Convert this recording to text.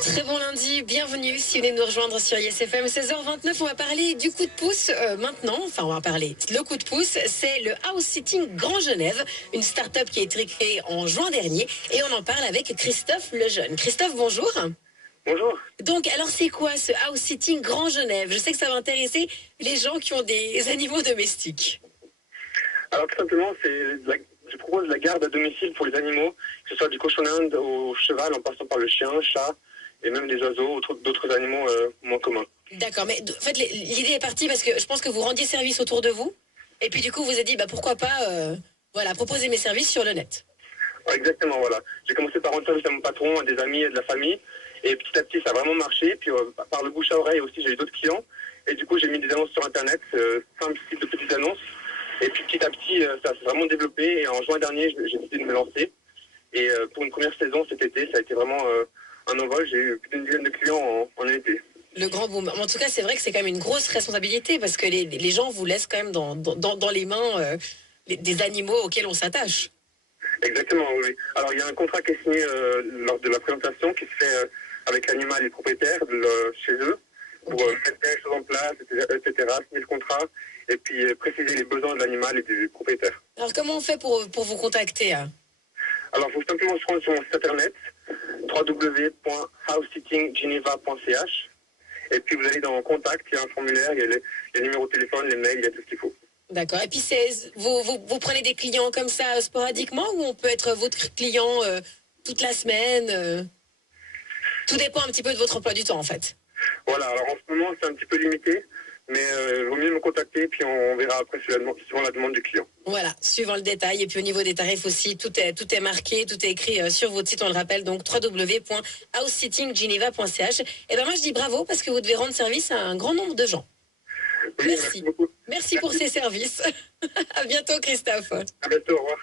Très bon lundi, bienvenue si vous venez nous rejoindre sur ISFM 16h29. On va parler du coup de pouce maintenant. Enfin, on va parler. Le coup de pouce, c'est le House Sitting Grand Genève, une start-up qui a été créée en juin dernier. Et on en parle avec Christophe Lejeune. Christophe, bonjour. Bonjour. Donc, alors c'est quoi ce House Sitting Grand Genève? Je sais que ça va intéresser les gens qui ont des animaux domestiques. Alors tout simplement, je propose la garde à domicile pour les animaux, que ce soit du cochon d'Inde au cheval, en passant par le chien, chat et même les oiseaux ou d'autres animaux moins communs. D'accord, mais en fait, l'idée est partie parce que je pense que vous rendiez service autour de vous. Et puis du coup, vous avez dit, bah, pourquoi pas voilà, proposer mes services sur le net. Ouais, exactement, voilà. J'ai commencé par rendre service à mon patron, à des amis et de la famille. Et petit à petit, ça a vraiment marché. Puis par le bouche à oreille aussi, j'ai eu d'autres clients. Et du coup, j'ai mis des annonces sur Internet, 5 de petites annonces. Et puis petit à petit, ça s'est vraiment développé. Et en juin dernier, j'ai décidé de me lancer. Et pour une première saison cet été, ça a été vraiment un envol. J'ai eu plus d'une dizaine de clients en été. Le grand boom. En tout cas, c'est vrai que c'est quand même une grosse responsabilité parce que les gens vous laissent quand même dans les mains des animaux auxquels on s'attache. Exactement, oui. Alors, il y a un contrat qui est signé lors de la présentation qui se fait avec l'animal et le propriétaire chez eux pour mettre les choses en place, etc., signer le contrat et puis préciser les besoins de l'animal et du propriétaire. Alors, comment on fait pour vous contacter hein? Alors, il faut simplement se rendre sur mon site internet www.housesittinggeneva.ch et puis vous allez dans Contact, il y a un formulaire, il y a les numéros de téléphone, les mails, il y a tout ce qu'il faut. D'accord. Et puis, vous prenez des clients comme ça sporadiquement ou on peut être votre client toute la semaine Tout dépend un petit peu de votre emploi du temps, en fait. Voilà, alors en ce moment, c'est un petit peu limité, mais il vaut mieux me contacter, puis on verra après suivant la demande du client. Voilà, suivant le détail. Et puis au niveau des tarifs aussi, tout est marqué, tout est écrit sur votre site, on le rappelle, donc www.housesittinggeneva.ch. Et ben moi, je dis bravo parce que vous devez rendre service à un grand nombre de gens. Oui, merci beaucoup. Merci pour ces services. À bientôt, Christophe. À bientôt, au revoir.